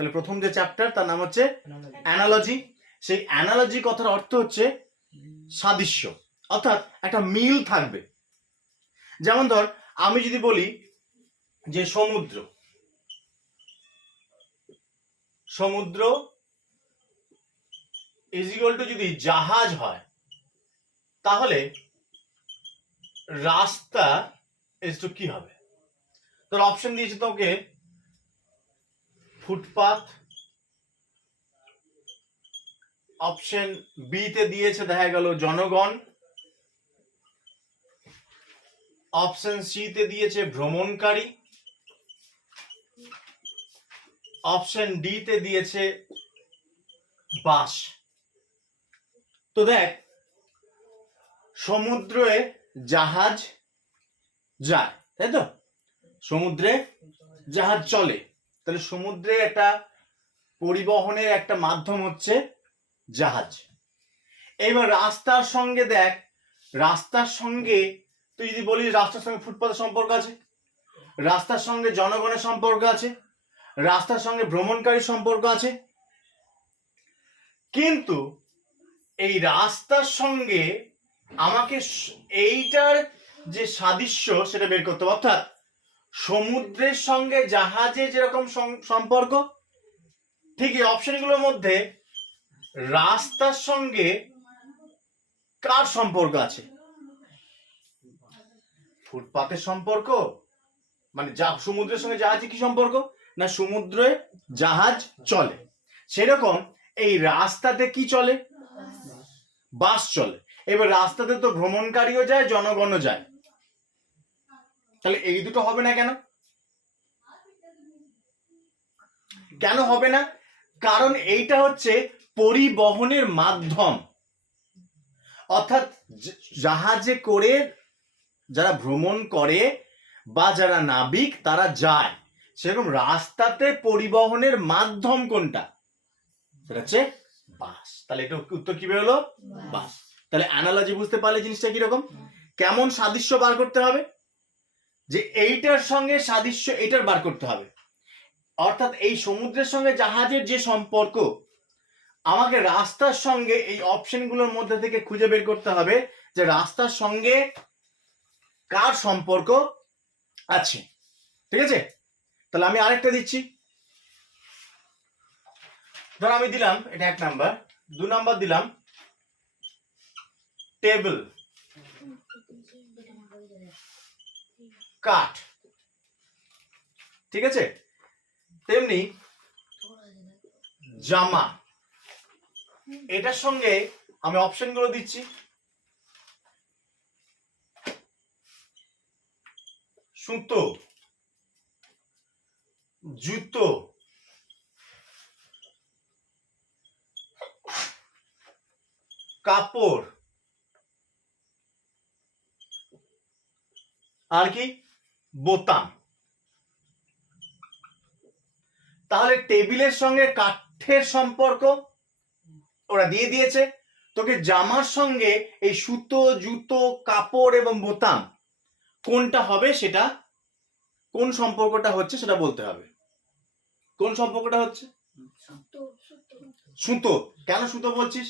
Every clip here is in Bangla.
তাহলে প্রথম যে চ্যাপ্টার তার নাম হচ্ছে অ্যানালজি। সেই অ্যানালজি কথার অর্থ হচ্ছে সাদৃশ্য, অর্থাৎ একটা মিল থাকবে। যেমন ধর আমি যদি বলি যে সমুদ্র, সমুদ্র ইজ ইকুয়াল টু যদি জাহাজ হয়, তাহলে রাস্তা ইজ টু কি হবে? তোর অপশন দিয়েছে তোকে ফুটপাথ, অপশন বি তে দিয়েছে দেখা গেল জনগণ, অপশন সি তে দিয়েছে ভ্রমণকারী, অপশন ডি তে দিয়েছে বাস। তো দেখ সমুদ্রে জাহাজ যায়, তাই তো, সমুদ্রে জাহাজ চলে, তাহলে সমুদ্রে একটা পরিবহনের একটা মাধ্যম হচ্ছে জাহাজ। এবার রাস্তার সঙ্গে দেখ, রাস্তার সঙ্গে তুই যদি বলিস রাস্তার সঙ্গে ফুটপাতের সম্পর্ক আছে, রাস্তার সঙ্গে জনগণের সম্পর্ক আছে, রাস্তার সঙ্গে ভ্রমণকারী সম্পর্ক আছে, কিন্তু এই রাস্তার সঙ্গে আমাকে এইটার যে সাদৃশ্য সেটা বের করতে হবে। অর্থাৎ সমুদ্রের সঙ্গে জাহাজে যেরকম সম্পর্ক, ঠিক এই অপশনগুলোর মধ্যে রাস্তার সঙ্গে কার সম্পর্ক আছে? ফুটপাতের সম্পর্ক, মানে সমুদ্রের সঙ্গে জাহাজে কি সম্পর্ক না, সমুদ্রে জাহাজ চলে, সেরকম এই রাস্তাতে কি চলে? বাস চলে। এবার রাস্তাতে তো ভ্রমণকারীও যায়, জনগণও যায়, তাহলে এই দুটো হবে না কেন? কেন হবে না? কারণ এইটা হচ্ছে পরিবহনের মাধ্যম, অর্থাৎ জাহাজে করে যারা ভ্রমণ করে বা যারা নাবিক তারা যায়, সেরকম রাস্তাতে পরিবহনের মাধ্যম কোনটা? সেটা হচ্ছে বাস। তাহলে এটা উত্তর কি বেরোলো? বাস। তাহলে অ্যানালজি বুঝতে পারলে জিনিসটা কিরকম, কেমন সাদৃশ্য বার করতে হবে, যে এইটার সঙ্গে সাদৃশ্য এইটার বার করতে হবে। অর্থাৎ এই সমুদ্রের সঙ্গে জাহাজের যে সম্পর্ক, আমাকে রাস্তার সঙ্গে এই অপশনগুলোর মধ্যে থেকে খুঁজে বের করতে হবে যে রাস্তার সঙ্গে কার সম্পর্ক আছে। ঠিক আছে, তাহলে আমি আরেকটা দিচ্ছি। ধর আমি দিলাম, এটা 1 নাম্বার, 2 নাম্বার দিলাম টেবিল, কাঠ। ঠিক আছে, তেমনি জামা, এটার সঙ্গে আমি অপশনগুলো দিচ্ছি। সুতো, জুতো, কাপড়, আর কি বোতাম। তাহলে টেবিলের সঙ্গে কাঠের সম্পর্ক ওরা দিয়ে দিয়েছে, তোকে জামার সঙ্গে এই সুতো, জুতো, কাপড় এবং বোতাম কোনটা হবে, সেটা কোন সম্পর্কটা হচ্ছে সেটা বলতে হবে। কোন সম্পর্কটা হচ্ছে? সুতো। কেন সুতো বলছিস?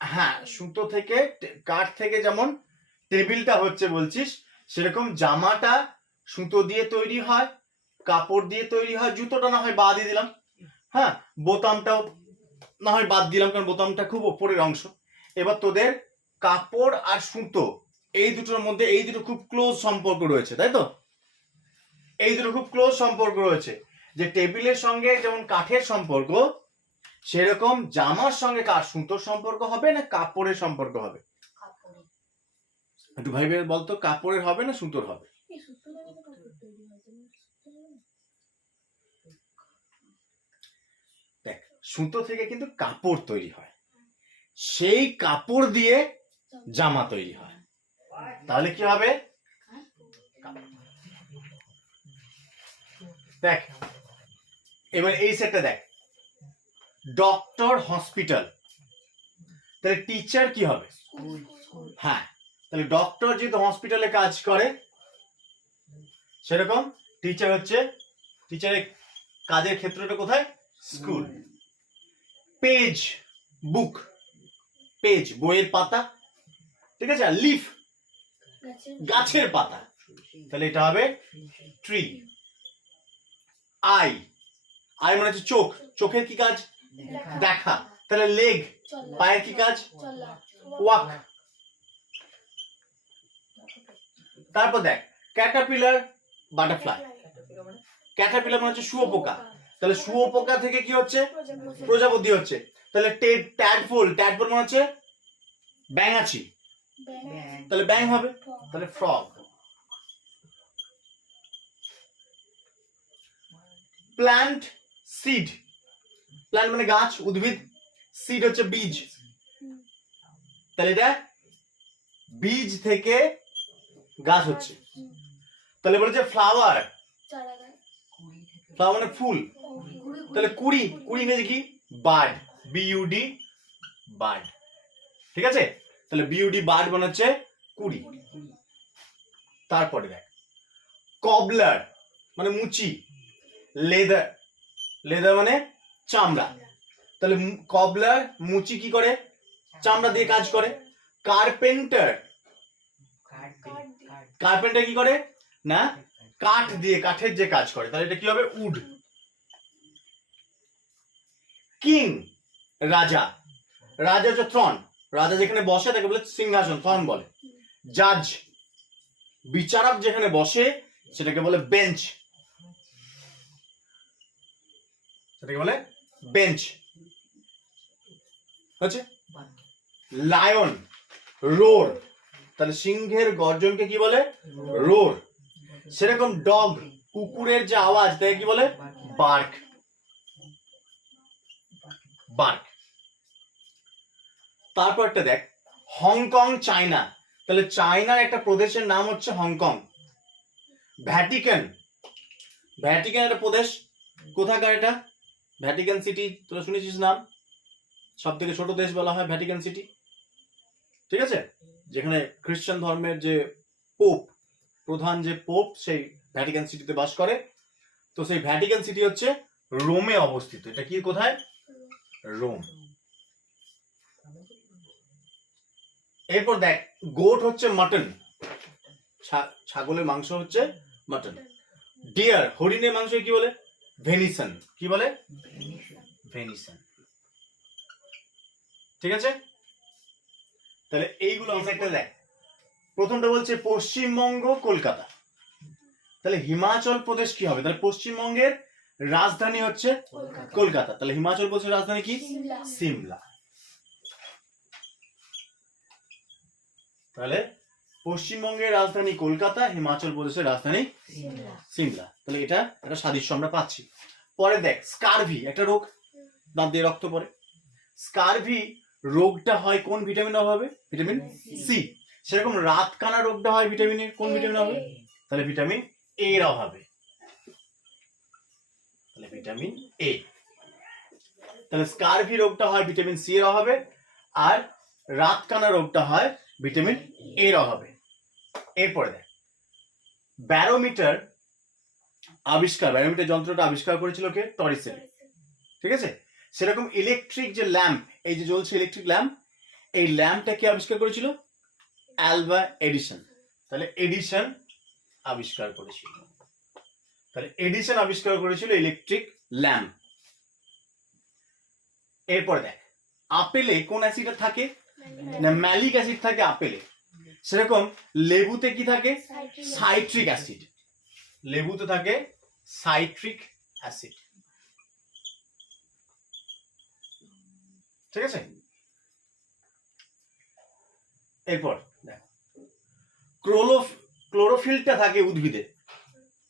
হ্যাঁ, সুতো থেকে কাঠ থেকে যেমন টেবিলটা হচ্ছে বলছিস, সেরকম জামাটা সুতো দিয়ে তৈরি হয়, কাপড় দিয়ে তৈরি হয়, জুতোটা না হয় বাদই দিলাম, হ্যাঁ, বোতামটাও না হয় বাদ দিলাম কারণ বোতামটা খুব উপরের অংশ। এবার তোদের কাপড় আর সুতো এই দুটোর মধ্যে এই দুটো খুব ক্লোজ সম্পর্ক রয়েছে, তাই তো, এই দুটো খুব ক্লোজ সম্পর্ক রয়েছে। যে টেবিলের সঙ্গে যেমন কাঠের সম্পর্ক, সেরকম জামার সঙ্গে কার সুতোর সম্পর্ক হবে না কাপড়ের সম্পর্ক হবে? একটু ভাই বলতো, কাপড়ের হবে না সুতোর হবে? দেখ, সুতো থেকে কিন্তু কাপড় তৈরি হয়, সেই কাপড় দিয়ে জামা তৈরি হয়, তাহলে কি হবে? দেখ এবার এই সেটটা দেখ, ডক্টর, হসপিটাল, তাহলে টিচার কি হবে? হ্যাঁ, তাহলে ডক্টর যেহেতু হসপিটালে কাজ করে, সেরকম টিচার হচ্ছে, টিচারের কাজের ক্ষেত্রটা কোথায়? স্কুল। পেজ, বুক, পেজ বইয়ের পাতা, ঠিক আছে, আর লিফ গাছের পাতা, তাহলে এটা হবে ট্রি। আই, আই মানে হচ্ছে চোখ, চোখের কি কাজ? দেখা, তাহলে লেগ, পায়ের কি কাজ? ওয়াক। তারপর দেখ ক্যাটারপিলার, বাটারফ্লাই। ক্যাটারপিলার মানে হচ্ছে শুঁয়োপোকা, তাহলে শুঁয়োপোকা থেকে কি হচ্ছে? প্রজাপতি হচ্ছে। তাহলে ট্যাডপোল, ট্যাডপোল মানে হচ্ছে ব্যাঙাচি, তাহলে ব্যাং হবে, তাহলে ফ্রগ। প্ল্যান্ট, সিড, প্ল্যান্ট মানে গাছ, উদ্ভিদ, সিড হচ্ছে বীজ, তাহলে এটা বীজ থেকে গাছ হচ্ছে। তাহলে বলেছে ফ্লাওয়ার, ফ্লাওয়ার মানে ফুল, তাহলে কুড়ি, কুড়ি ইংরেজি কি? বার্ড, বিইউডি, বার্ড, ঠিক আছে, তাহলে বিইউডি বার্ড মানে হচ্ছে কুড়ি। তারপরে দেখ কবলার মানে মুচি, লেদার, লেদার মানে চামড়া, তাহলে কবলার মুচি কি করে? চামড়া দিয়ে কাজ করে। কার্পেন্টার, কার্পেন্টার কি করে? না কাঠ দিয়ে, কাঠের যে কাজ করে, তাহলে এটা কি হবে? উড। কিং, রাজা, রাজা হচ্ছে থ্রন, রাজা যেখানে বসে তাকে বলে সিংহাসন, থ্রন বলে। জাজ, বিচারক যেখানে বসে সেটাকে বলে বেঞ্চ, সেটাকে বলে বেঞ্চ, হচ্ছে। লায়ন, রোর, তাহলে সিংহের গর্জনকে কি বলে? রোর। সেরকম ডগ, কুকুরের যে আওয়াজ তাকে কি বলে? Bark, bark. তারপরটা দেখ হংকং, চায়না, তাহলে চায়নার একটা প্রদেশের নাম হচ্ছে হংকং। ভ্যাটিকান, ভ্যাটিকান একটা প্রদেশ, কোথাকার এটা? ভ্যাটিকান সিটি, তোরা শুনেছিস নাম? সব থেকে ছোট দেশ বলা হয় ভ্যাটিকান সিটি, ঠিক আছে, যেখানে খ্রিস্টান ধর্মের যে পোপ, প্রধান যে পোপ, সেই ভ্যাটিকান সিটিতে বাস করে। তো সেই ভ্যাটিকান সিটি হচ্ছে রোমে অবস্থিত। এটা কি কোথায়? রোম। এরপর দেখ গোট হচ্ছে মাটন, ছাগলের মাংস হচ্ছে মাটন। ডিয়ার, হরিণের মাংস কি বলে? ভেনিসন, কি বলে? ভেনিসন, ঠিক আছে। তাহলে এইগুলো একটা দেখ, প্রথমটা বলছে পশ্চিমবঙ্গ, কলকাতা, তাহলে হিমাচল প্রদেশ কি হবে? তাহলে পশ্চিমবঙ্গের রাজধানী হচ্ছে কলকাতা, তাহলে হিমাচল প্রদেশের রাজধানী কি? সিমলা। তাহলে পশ্চিমবঙ্গের রাজধানী কলকাতা, হিমাচল প্রদেশের রাজধানী সিমলা, তাহলে এটা একটা সাদৃশ্য আমরা পাচ্ছি। পরে দেখ স্কারভি, একটা রোগ, দাঁত দিয়ে রক্ত পড়ে। স্কারভি রোগটা হয় কোন ভিটামিন অভাবে? Vitamin C. সেরকম রাতকানা রোগটা হয় ভিটামিনের কোন ভিটামিন অভাবে? তাহলে ভিটামিন এ এর অভাবে, তাহলে ভিটামিন এ। তাহলে স্কারভি রোগটা হয় ভিটামিন সি এর অভাবে, আর রাতকানা রোগটা হয় ভিটামিন এ এর অভাবে। এরপরে দেখ ব্যারোমিটার আবিষ্কার, ব্যারোমিটার যন্ত্রটা আবিষ্কার করেছিল কে? টরিসেলি, ঠিক আছে। সেরকম ইলেকট্রিক যে ল্যাম্প, এই যে জ্বলছে ইলেকট্রিক ল্যাম্প, এই ল্যাম্পটা কে আবিষ্কার করেছিল? অ্যালভা এডিসন, তাহলে এডিসন আবিষ্কার করেছিল, তাহলে এডিসন আবিষ্কার করেছিল ইলেকট্রিক ল্যাম্প। এরপর দেখ আপেলে কোন অ্যাসিড থাকে? না ম্যালিক অ্যাসিড থাকে আপেলে। সেরকম লেবুতে কি থাকে? সাইট্রিক অ্যাসিড, লেবুতে থাকে সাইট্রিক অ্যাসিড, ঠিক আছে। এরপর দেখ ক্লোরোফিলটা থাকে উদ্ভিদে,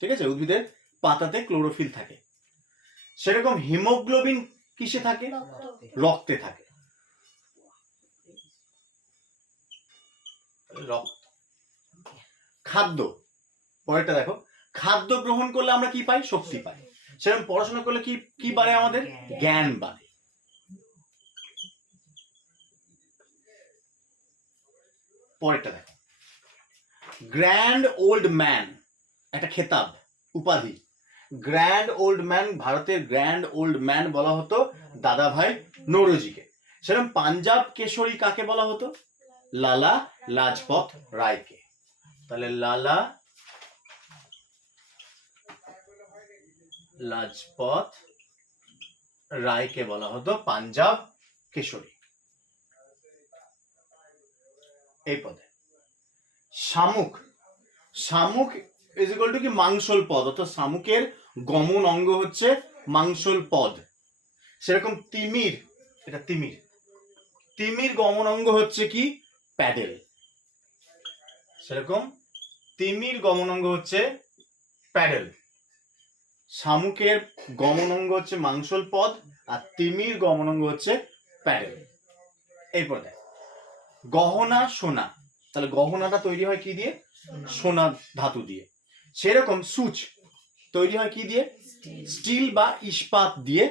ঠিক আছে, উদ্ভিদের পাতাতে ক্লোরোফিল থাকে। সেরকম হিমোগ্লোবিন কিসে থাকে? রক্তে থাকে, রক্ত। খাদ্য, পরেরটা দেখো খাদ্য গ্রহণ করলে আমরা কি পাই? শক্তি পাই। সেরকম পড়াশোনা করলে কি কি বাড়ে? আমাদের জ্ঞান বাড়ে। পরেরটা দেখো গ্র্যান্ড ওল্ড ম্যান, একটা খেতাব, উপাধি। গ্র্যান্ড ওল্ড ম্যান, ভারতের গ্র্যান্ড ওল্ড ম্যান বলা হতো দাদা ভাই নৌরোজিকে। সেরকম পাঞ্জাব কেশরী কাকে বলা হতো? লালা লাজপত রায়কে। তাহলে লালা লাজপত রায়কে বলা হতো পাঞ্জাব কেশরী। এই পদে শামুক, শামুক ইজ ইকুয়াল টু কি মাংসল পদ, অর্থাৎ শামুকের গমন অঙ্গ হচ্ছে মাংসল পদ। সেরকম তিমির, এটা তিমির, তিমির গমন অঙ্গ হচ্ছে কি প্যাডেল। সেরকম তিমির গমন অঙ্গ হচ্ছে প্যাডেল। শামুকের গমন অঙ্গ হচ্ছে মাংসল পদ আর তিমির গমন অঙ্গ হচ্ছে প্যাডেল। এরপর দেখ গহনা সোনা, তাহলে গহনাটা তৈরি হয় কি দিয়ে? সোনা ধাতু দিয়ে। সেরকম সুচ তৈরি হয় কি দিয়ে? স্টিল বা ইস্পাত দিয়ে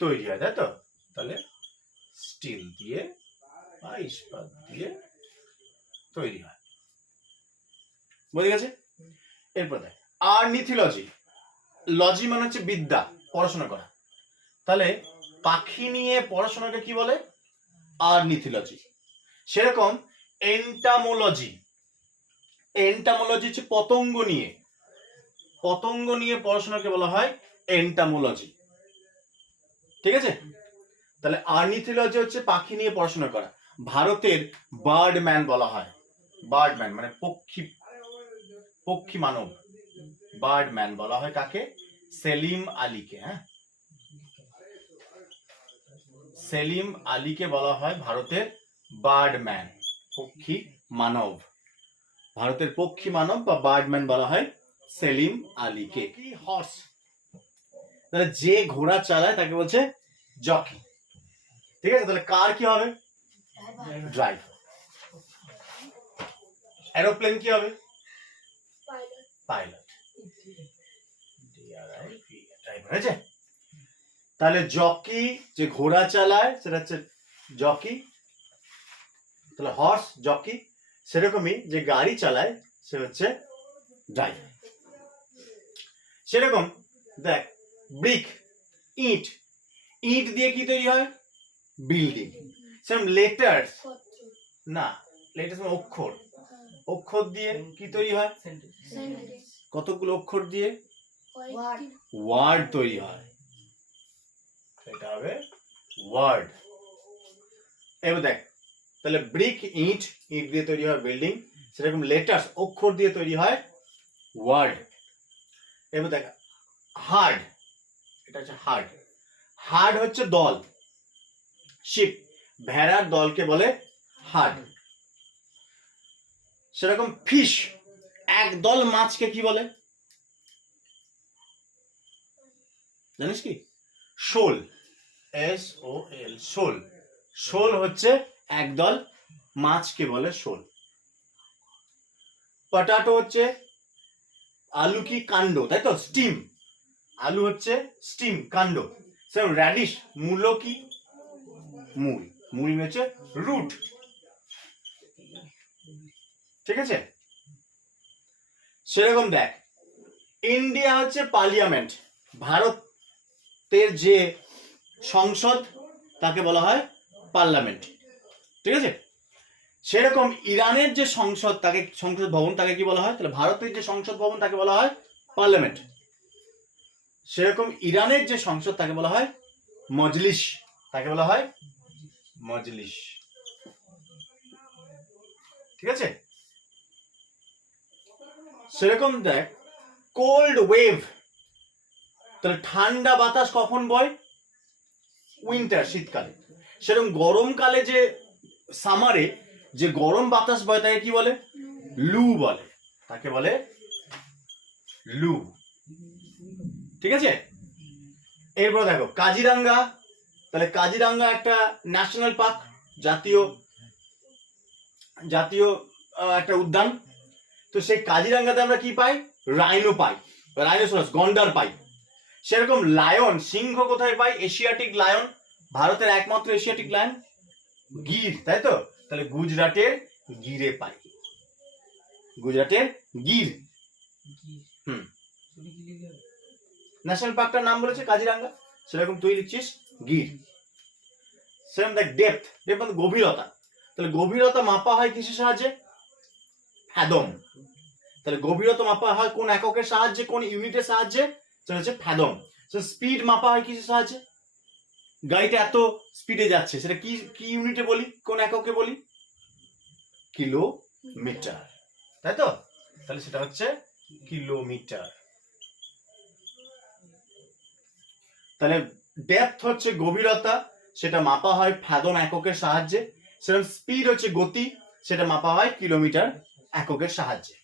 তৈরি হয়, তাই তো? তাহলে স্টিল দিয়ে বা ইস্পাত দিয়ে তৈরি হয়, বুঝে গেছে? এরপর দেখ আর্নিথোলজি, লজি মানে হচ্ছে বিদ্যা, পড়াশোনা করা। তাহলে পাখি নিয়ে পড়াশোনাকে কি বলে? আর্নিথোলজি। সেরকম এন্টামোলজি, এন্টামোলজি হচ্ছে পতঙ্গ নিয়ে, পতঙ্গ নিয়ে পড়াশোনাকে বলা হয় এন্টামোলজি, ঠিক আছে? তাহলে আর্নিথোলজি হচ্ছে পাখি নিয়ে পড়াশোনা করা। ভারতের বার্ডম্যান বলা হয়, বার্ডম্যান মানে পক্ষী, পক্ষী মানব। বার্ডম্যান বলা হয় কাকে? সেলিম আলীকে। হ্যাঁ, সেলিম আলীকে বলা হয় ভারতের বার্ডম্যান, পক্ষী মানব। ভারতের পক্ষী মানব বা বার্ডম্যান বলা হয় সেলিম আলীকে। কি হর্স, তাহলে যে ঘোড়া চালায় তাকে বলছে জকি, ঠিক আছে? তাহলে কার কি হবে? ড্রাইভার। এরোপ্লেন কি হবে? পাইলট। ড্রাইভার আছে। তাহলে জকি যে ঘোড়া চালায় সেটা হচ্ছে জকি, তাহলে হর্স জকি। সেরকমই যে গাড়ি চালায় সে হচ্ছে ড্রাইভার। সেরকম দেখ ব্রিক, ইট, ইট দিয়ে কি তৈরি হয়? বিল্ডিং। সেরকম লেটার্স, না লেটার্স মানে অক্ষর, অক্ষর দিয়ে কি তৈরি হয়? কতগুলো অক্ষর দিয়ে ওয়ার্ড তৈরি হয়, এটা হবে ওয়ার্ড। এবার দেখ তাহলে ব্রিক, ইট, ইট দিয়ে তৈরি হয় বিল্ডিং। সেরকম লেটার্স, অক্ষর দিয়ে তৈরি হয় ওয়ার্ড। এবার দেখ হার্ড, এটা হচ্ছে হার্ড। হার্ড হচ্ছে দল, শিপ, ভেড়ার দলকে বলে হার্ড। সেরকম ফিশ, এক দল মাছকে কি বলে জানিস কি? শোল, এস ও এল, শোল। শোল হচ্ছে একদল মাছকে বলে শোল। পটাটো হচ্ছে আলু কি কাণ্ড, তাই তো? স্টিম, আলু হচ্ছে স্টিম কাণ্ড। সেরকম র্যাডিশ, মূলো কি? মূল, মূল হচ্ছে রুট, ঠিক আছে? সেরকম দেখ ইন্ডিয়া হচ্ছে পার্লিয়ামেন্ট, ভারতের যে সংসদ তাকে বলা হয় পার্লামেন্ট, ঠিক আছে? সেরকম ইরানের যে সংসদ, তাকে সংসদ ভবন, তাকে কি বলা হয়? তাহলে ভারতের যে সংসদ ভবন তাকে বলা হয় পার্লামেন্ট। সেরকম ইরানের যে সংসদ তাকে বলা হয় মজলিস, তাকে বলা হয় মজলিস, ঠিক আছে? সেরকম দেখ কোল্ড ওয়েভ, তাহলে ঠান্ডা বাতাস কখন বয়? উইন্টার, শীতকালে। সেরকম গরমকালে যে সামারে যে গরম বাতাস বয় তাকে কি বলে? লু বলে, তাকে বলে লু, ঠিক আছে? এরপর দেখো কাজিরাঙ্গা, তাহলে কাজিরাঙ্গা একটা ন্যাশনাল পার্ক, জাতীয় জাতীয় একটা উদ্যান। তো সেই কাজিরাঙ্গাতে আমরা কি পাই? রাইনো পাই, রাইনোসরাস, গন্ডার পাই। সেরকম লায়ন, সিংহ কোথায় পাই? এশিয়াটিক লায়ন, ভারতের একমাত্র এশিয়াটিক লায়ন গির, তাই তো? তাহলে গুজরাটের গিরে পাই, গুজরাটের গির। ন্যাশনাল পার্কটার নাম বলেছে কাজিরাঙ্গা, সেরকম তুই লিখছিস গির। সেরকম দেখ ডেপথ, ডেপথ মানে গভীরতা, তাহলে গভীরতা মাপা হয় কিসের সাহায্যে? ফ্যাদম। তাহলে গভীরতা মাপা হয় কোন এককের সাহায্যে, কোন ইউনিটের সাহায্যে? সেটা হচ্ছে ফ্যাদম। স্পিড মাপা হয় কিসের সাহায্যে? গাড়িটা এত স্পিডে যাচ্ছে, সেটা কি কি ইউনিটে বলি, কোন এককে বলি? কিলোমিটার, তাই তো? তাহলে সেটা হচ্ছে কিলোমিটার। তাহলে ডেপথ হচ্ছে গভীরতা, সেটা মাপা হয় ফ্যাদম এককের সাহায্যে। সেরকম স্পিড হচ্ছে গতি, সেটা মাপা হয় কিলোমিটার এককের সাহায্যে।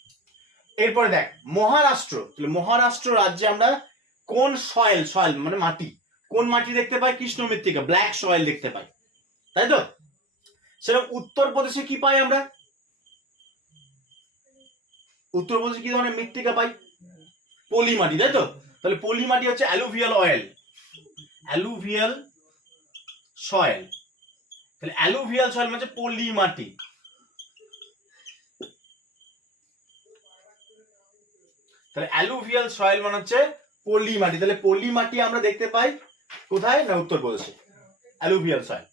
এরপরে দেখ মহারাষ্ট্র, তাহলে মহারাষ্ট্র রাজ্যে আমরা কোন সয়েল, সয়েল মানে মাটি, কোন মাটি দেখতে পাই? কৃষ্ণ মৃত্তিকা, ব্ল্যাক সয়েল দেখতে পাই, তাই তো? সেরকম উত্তরপ্রদেশে কি পাই আমরা? উত্তরপ্রদেশে কি ধরনের মৃত্তিকা পাই? পলি মাটি, তাই তো? তাহলে পলি মাটি হচ্ছে অ্যালুভিয়াল অয়েল, অ্যালুভিয়াল সয়েল। তাহলে অ্যালুভিয়াল সয়েল মানে পলি মাটি। তাহলে অ্যালুভিয়াল সয়েল মানে হচ্ছে পলি মাটি। তাহলে পলি মাটি আমরা দেখতে পাই কোথায়? না উত্তরপ্রদেশে, অ্যালুভিয়াল সয়েল।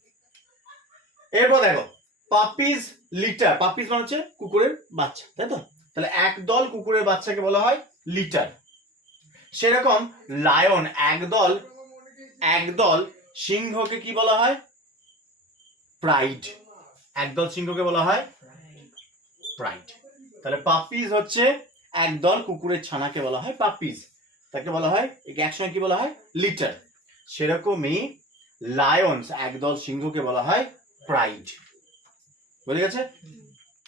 এরপর দেখো পাপিজ লিটার, পাপিজ মানে হচ্ছে কুকুরের বাচ্চা, তাই তো? তাহলে একদল কুকুরের বাচ্চাকে বলা হয় লিটার। সেরকম লায়ন, একদল সিংহকে কি বলা হয়? প্রাইড। একদল সিংহকে বলা হয় প্রাইড। তাহলে পাপিজ হচ্ছে একদল কুকুরের ছানাকে বলা হয় পাপিজ, তাকে বলা হয় একসঙ্গে কি বলা হয়? লিটার। সেরকমই লায়ন্স, একদল সিংহকে বলা হয় প্রাইড। বুঝে গেছে?